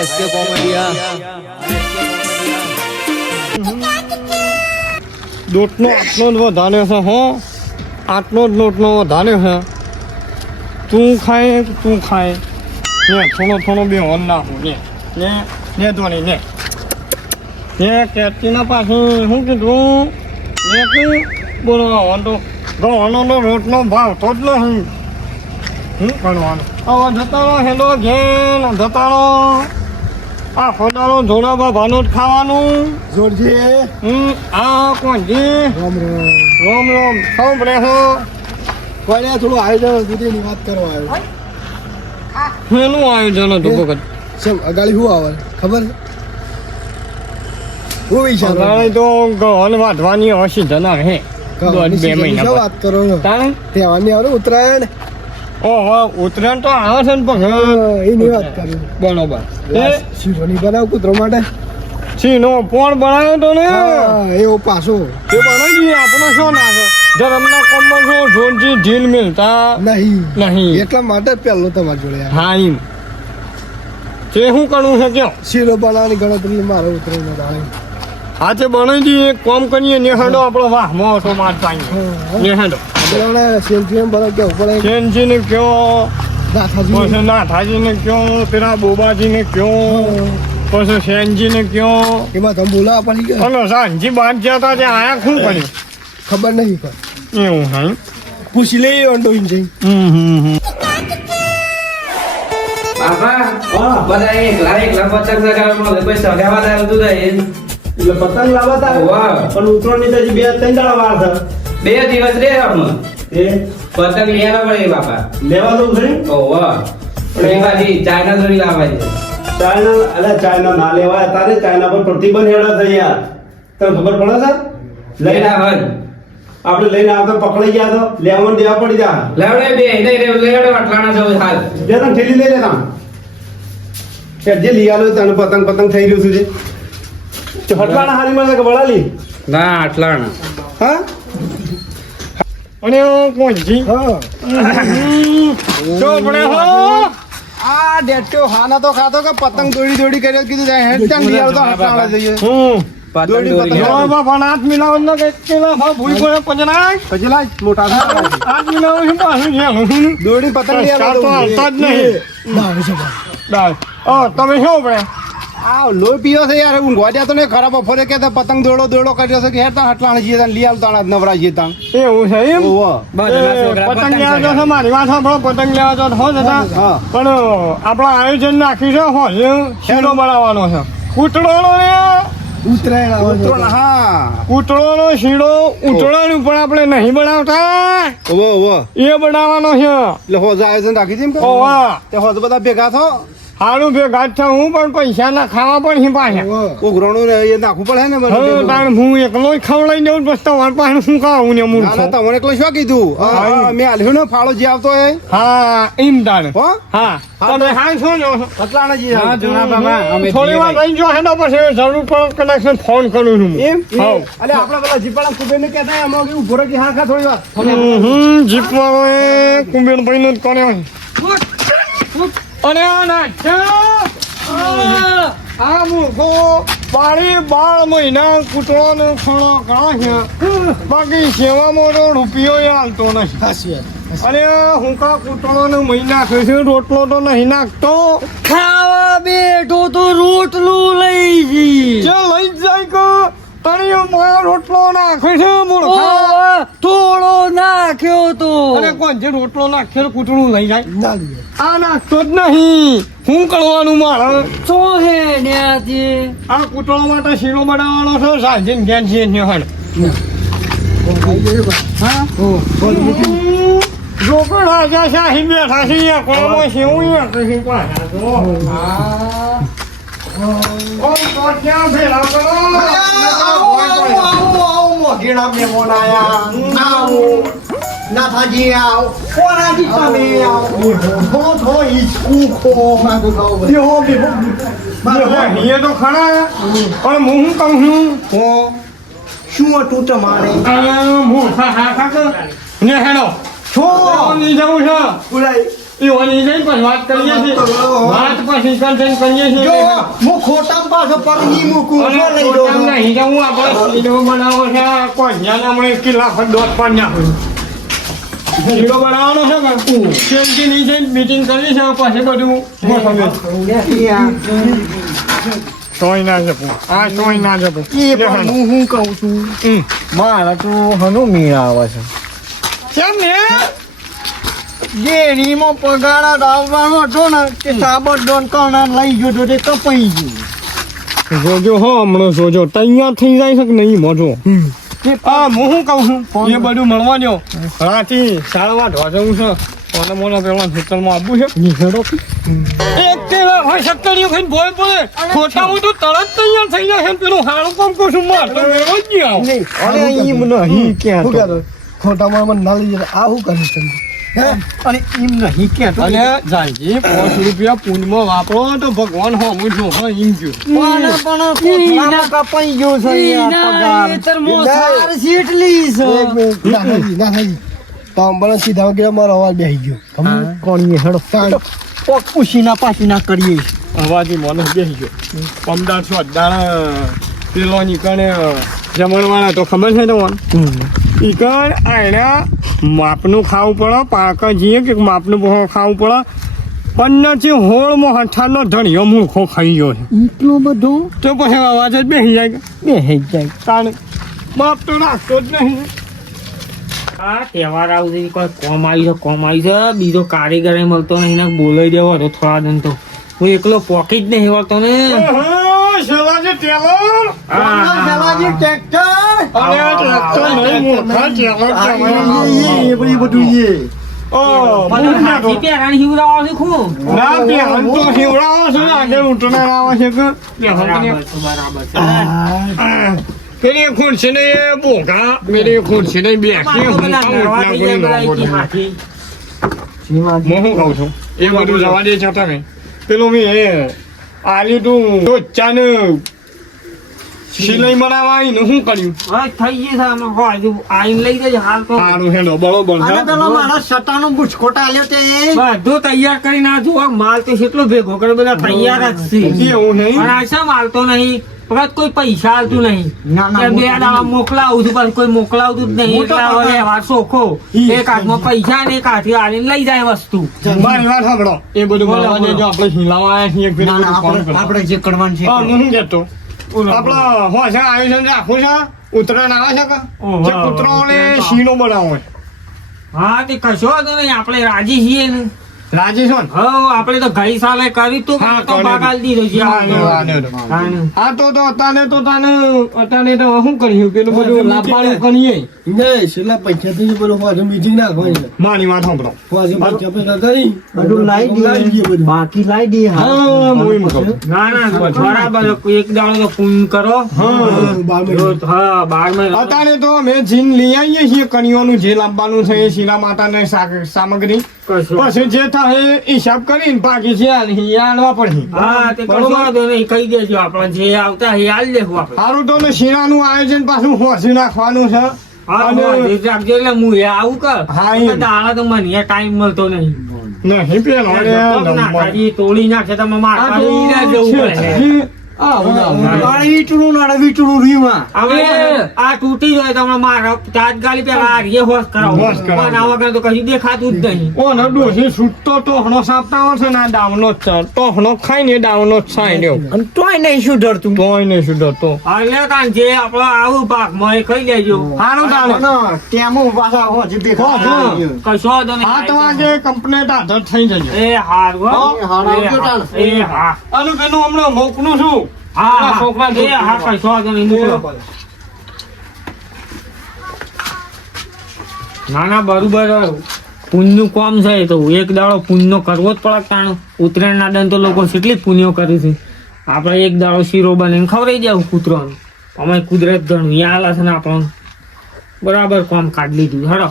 SK કોમેડિયા. દોટનો આટલો જ વધારે છે, હો. આટલો જ લોટનો વધારે છે. તું ખાય, તો ખાય. ને થોડો થોડો બે હોન નાખું ને ને ને ધોની ને ને કેટીના પાછી શું કીધું ને તું, બોલો હોન તો ગવાનો રોટનો ભાવ તો જ નહીં. શું કરવાનું હવે જતાનો હેલો ઘેન જતાનો આ ખોદાનો બાબાનું જ ખાવાનું. જોરજી હમ આ કોણજી રામ રામ. રામ રામ. સૌ બ્રેહો કોઈને થોડું આયોજન સુધી તેની વાત કરવા આવ્યો. એનું આયોજન હતું ભગત? ચલ અગાડી શું આવે? ખબર? હું વિચાર. તો ગહન વાંધવાની હશે જનાર હે. બે મહિના વાત કરો તાણે? તહેવારની આવે ઉત્તરાયણ? ઓહો ઉત્તરાયણ તો આવે છે ને પણ હા, એની વાત કરી. બરોબર. એ શીરોની બનાવ કૂતરો માટે? સીનો પોણ બનાવ્યો તો ને? એવો પાછો. એ બનાવી દઈએ આપણે શું ના છે? ધર્મના કોમમાં શું જોનજી ઢીલ મિલતા નહીં. નહીં. એટલા માટે પહેલો તમારી જોડે. હા એમ. તે શું કરવું છે કયો? શીરો બનાવવાની ગણતરી મારો હા તે બનાવી દઈએ એક કામ કરીએ નેહાડો આપણો વાહ મોટો મારતા હા. નેહાડો. આપણે સેલ્ફી એમ બનાવ કેવું પડે સેનજીને કયો? પછી નાથાજીને કયો? પેલા બોબાજીને કયો? પછી સેનજીને કયો? એમાં તમે બોલાવા પડી ગયા? અને સાંજી બાદ જતા ત્યાં આયા શું કર્યું ખબર નહીં પણ. એવું હા પૂછી લઈએ અંડો જઈ હમ હમ હમ. બાપા બધા એકલા એકલા પતંગ ચગાવવામાં કોઈ સગાવા થાય તું થાય એટલે પતંગ લાવવા તા વાહ. પણ ઉતરણની તાજી બે ત્રણ દાડા વાર છે. બે દિવસ રે આમાં એ? પતંગ લેવા પડે બાપા. લેવા દઉં ખરી ઓવા પણ એ પાછી ચાઇના દોરી લાવવા છે. ચાઇના અલે ચાઇના ના લેવા તારે ચાઇના પર પ્રતિબંધ હેડા થઈ યાર. તને ખબર પડે છે? લઈને હન. આપણે લઈને આવતા પકડાઈ ગયા તો લેવણ દેવા પડી જા. લેવડે બે એને રે લેવડે અટલાણા જવું હાલ. બે તને ઠેલી લઈ લેતા કે જે લઈ આલો તને પતંગ પતંગ થઈ રહ્યું છે જે હારી મળે કે વળાલી ના અટલાણા હા? અને કોણજી હા. ચોપડે હો. આ ડેટો હાના તો ખાતો કે પતંગ દોડી દોડી કર્યો કીધું જાય હેડ ચાલ લઈ તો હટાવવા જઈએ. હમ. પતંગ દોરી દોરી બાપા હાથ મિલાવો ને કે કેલા ભાવ ભૂઈ પડે પજના પછી મોટા થાય. હાથ મિલાવો પાછું દોડી પતંગ લઈ તો હાલતા જ નહીં. ના શું વાત. ઓ તમે શું પડે આ લોહી પીયો છે યાર હું જ્યાં તો નહીં ખરાબ ફરે કે પતંગ દોડો દોડો કર્યો છે કે હેર તાણ હટલાણ જીએ તાણ લઈ તાણ નવરા જીએ તાણ. એવું છે એમ? પતંગ લેવા જશો મારી વાત સાંભળો પતંગ લેવા જો હો જતા પણ આપણા આયોજન નાખ્યું છે હો શેનો બનાવવાનો છે? કૂટડોનો ને? હા. કૂટડોનો શીડો ઉતરણું પણ આપણે નહીં બનાવતા. ઓવો ઓવો એ બનાવવાનો છે. એટલે હોજ આયોજન રાખી છે એમ કે? ઓવા તે હોજ બધા ભેગા થો. સારું ભેગા જ હું પણ પૈસા ના ખાવા પણ હી પાછા. ઉઘરાણું ને એ નાખવું પડે ને મને તાણ હું એકલો જ ખવડાવી દઉં બસ તમારે પાસે શું ખાવું ને ના મૂર્ખો? ના તમને એટલે શું કીધું? મેં આલ્યું ને ફાળો જે આવતો એ. હા એમ તાણ. હો? હા. તમે હા શું જો પતલાણા જી હા જુના બાબા અમે થોડી વાર રહી જો હેડો પછી જરૂર પડે કનેક્શન ફોન કરું છું. એમ હા. અલે આપણા પેલા જીપાડા કુબેર ને કહેતા અમે ઊભો કે હા ખા થોડી વાર. હમ જીપવાળો એ કુંબેરભાઈ નું જ કર્યો. અને આ નાખ્યા? આ મૂર્ખો બારી બાર મહિના કૂતરાનો ખણો ઘણા છે બાકી સેવામાં તો રૂપિયો એ હાલતો નથી. અને હું કા કૂતરાનો મહિના છે રોટલો તો નહીં નાખતો. ખાવા બેઠો તો રોટલું લઈ જઈ જે લઈ જાય જાય કે તળિયો મારો રોટલો નાખે છે મૂર્ખા. થોડો નાખ્યો તો. અને કોણ જે રોટલો નાખ્યો કૂતરું લઈ જાય. ના આ નાખતો જ નહીં. શું કરવાનું મારે. તો હે ન્યાથી આ કૂતરો માટે શીરો બનાવવાનો છે સાંજે ગેન છે ને હા? ઓહો. રોકડ રાજા શાહી બેઠા છે અહીંયા કોળમાં છે હું અહીંયા કશી પાછા જો ઓમ તો ક્યાં ભેળા કરો અહીંયા તો ખરા. પણ હું શું કહું છું? શું હતું તમારે? હું હા હા હા. ને હેડો. છો. નહીં જવું છે. બોલાય એ ઓની જઈને પછી વાત કરીએ છીએ. વાત પછી કન્સેન કરીએ છીએ. જો હું ખોટામાં પાછો મૂકું લઈ ખોટામાં નહીં જવું આપણે શીરો બનાવો છે કોઈ જ્યાં હમણાં કિલ્લા પર દોઢ પાડ નાખ્યું શીરો બનાવવાનો છે કે? શેરથી નહીં જઈને મીટિંગ કરી છે પછી બધું. તોય ના જપું. આ તોય ના જપું. એ પણ હું શું કહું છું? મારા તો હનુ મેળ આવે છે. કેમ ને ડેરીમાં રીમો પગાડા આવવાનો હતો ને કે સાબર ડોન કરનાર લઈ ગયો તો તે કપાઈ ગયું. જોજો હો હમણાં જોજો. તૈયાર થઈ જાય છે કે નહીં મોજો? આ હું શું કહું છું? એ બધું મળવા દો રાતી સાળવા ઢોજવું છે. કોને મોને પેલા ખેતરમાં આપવું છે? એક તે હોય સત્તરીઓ ખાઈને ભોય પડે ખોટા હું તો તરત તૈયાર થઈ જાય પેલું હારું કામ કરું છું માર તો જ નહીં આવું. અરે અહીં મને અહીં ક્યાં ખોટામાં મને ના લઈ જાય આ શું કરી હે અને ઈમ નહીં ક્યાં અને જાનજી પાંચ રૂપિયા પૂનમાં વાપરો તો ભગવાન હોમું જો હા એમ ગયું પણ કપાઈ ગયો છે યાર સાર સીટલી છે. એક ના ના થાય સીધા વગેરે મારો અવાજ બેહી ગયો. કોણ કોણીએ હેડો. પોક પૂછીના પાછીના કરીએ. અવાજ મને બેહી ગયો. પમદાર છો દાણા પેલો નીકળે જમણવાળા તો ખબર છે તમને? ઈકણ આયના માપનું ખાવું પડે પાક જઈએ કે માપનું બહુ ખાવું પડે. પન્નાથી હોળમાં હઠાનો ધણિયો મૂર્ખો ખાઈ ગયો છે. એટલું બધું? તો પછી અવાજ જ બેસી જાય બેસી જાય. કારણ માપ તો રાખતો જ નહીં. આ તહેવાર આવશે કોઈ કોમ આવી છે કોમ આવી છે. બીજો કારીગર મળતો નહીં બોલાઈ દેવો તો થોડા દિન તો. હું એકલો પોકી જ નહીં વળતો ને. શેલાજી ટેલર શિવાજી ટ્રેક્ટર. અને આ ટ્રેક્ટર નહીં મોટા ટેલર કહેવાય. એ બધું એ ઓ, ના તો હિવડાવો છો ને આગળ ઉઠનાર આવે છે કે? બરાબર બરાબર છે. ખુરશી ને એ બોઘા ખુરશી ને બેસી. હું હું કહું છું? એ બધું જવા દે છે તમે. પેલું મેં એ આલ્યું તું. તો ચાને સિલાઈ બનાવવા આવીને શું કર્યું? હવે થઈ ગઈ છે આમાં. હોય હજુ આઈને લઈ જજો હાલ તો. સારું હેલો બરોબર અને પેલો મારો સટાનો બુચકોટ આલ્યો તે. બધું તૈયાર કરી નાખજો માલ તો કેટલો ભેગો કરે બધા તૈયાર જ છે. એવું નહીં? પણ આ શા માલતો નહીં? વખત કોઈ પૈસા આવતું નહીં. ના ના કે બે દાવા મોકલાવું છું પણ કોઈ મોકલાવતું જ નહીં. એટલા પગાર. વ્યવહાર સોખો. એક હાથમાં પૈસા ને એક હાથે આવીને લઈ જાય વસ્તુ. મારી વાત સાંભળો. એ બધું મળવા. આપણે હિલાવા આવ્યા છીએ આપણે જે કરવાનું છે હા, કેતો આપડે હું છે આયોજન રાખું છે? ઉત્તરાયણ આવે છે કે? ઓહો. ને શીનો બનાવો. હા તે કશો નહીં આપણે રાજી છીએ ને રાજી છો ને? હો આપણે તો ગઈ સાલે કર્યું તું તો કર્યું. દીધો છે વાંધો, વાંધો નહીં. હા, તો. તો અતાને તો તાને અતાને તો શું કર્યું પેલું બધું લાભવાનું કરીએ નહીં છેલ્લા પૈસા થી પેલો પાછું મીટિંગ નાખવાની મારી વાત સાંભળો. પાછું પૈસા પૈસા કરી. બધું લાવી દઈએ. બાકી લાઈ દઈએ. હા હું એમ ના ના બરાબર. એક દાડો તો પૂન કરો. હા બાર અતાને તો અમે જીન લઈ આવીએ છીએ કણીઓનું જે લાવવાનું છે એ શીલા માતાને સા- સામગ્રી. પછી જે એ હિસાબ કરીને બાકી છે એ પડશે. હા તે કશો નહીં કહી દેજો આપણે. જે આવતા એ આલી આપણે. સારું તો ને શીરાનું આયોજન પાછું હોસી નાખવાનું છે. અને રાખજો એટલે હું એ આવું કર. હા. દાડા તો મને ટાઈમ મળતો નહીં. નહીં પેલો તોડી નાખે તમે ના જવું પડે. આ. વીટડું ના વીટડું રીમાં હવે આ તૂટી જાય તો હમણાં મારે પેલા આ હોશ કરાવો. હોશ કરાવો. પણ આ વગર તો કશું દેખાતું જ નહીં. ઓને ડોસી છૂટતો ટોહણો સાપતા આવશે ને આ ડાવનો જ છે ટોહણો ખાઈને એ ડાવનો જ સાઈ દેવો અને તોય નહીં શું તોય નહીં સુધરતો. એટલે કારણ જે આપણો આવું પાક એ ખાઈ લેજો. સારું પાછા. કશો. વાગે કમ્પ્લેટ હાજર થઈ જજો. એ હાર એ હા. તાણ. એ હા. આનું પેલું હમણાં મોકલું છું. હા. છોકરા હા. નહીં ના ના બરોબર પુણ્યનું કોમ છે તો. એક દાડો પુણ્યનો કરવો જ પડે તાણ. ઉત્તરાયણના દન તો લોકો કેટલી પુણ્યો કરી છે. આપણે એક દાડો શીરો બનીને ખવડાવી દેવું કૂતરાનું. અમે કુદરત ગણું યાદ છે ને આપણને. બરાબર કોમ કાઢી લીધું. હડો.